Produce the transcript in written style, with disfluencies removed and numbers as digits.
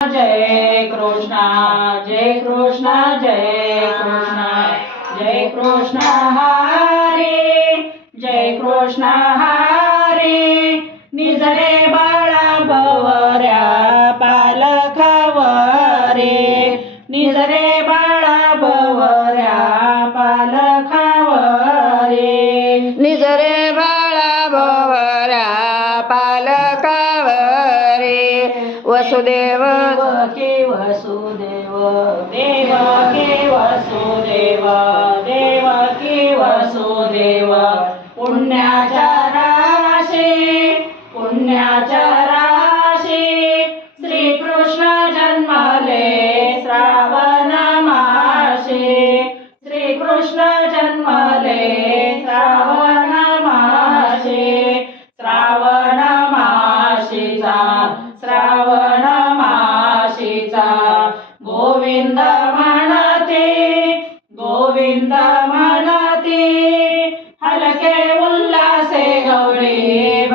जय कृष्ण जय कृष्ण जय कृष्ण जय कृष्ण हरे जय कृष्ण हरे निजरे बाळा भवऱ्या पालखावरे निजरे बाळा भवऱ्या पालखावरे निजरे बाळा भवऱ्या पालकावरे वसुदेव के वसुदेव देव के वसुदेव देव के वसुदेव पुण्याच्या राशी श्रीकृष्ण जन्मले श्रावण मासी श्रीकृष्ण जन्मले श्रावण मासी श्रावण माशीचा गोविंद म्हणते हलके उल्हासे गवळी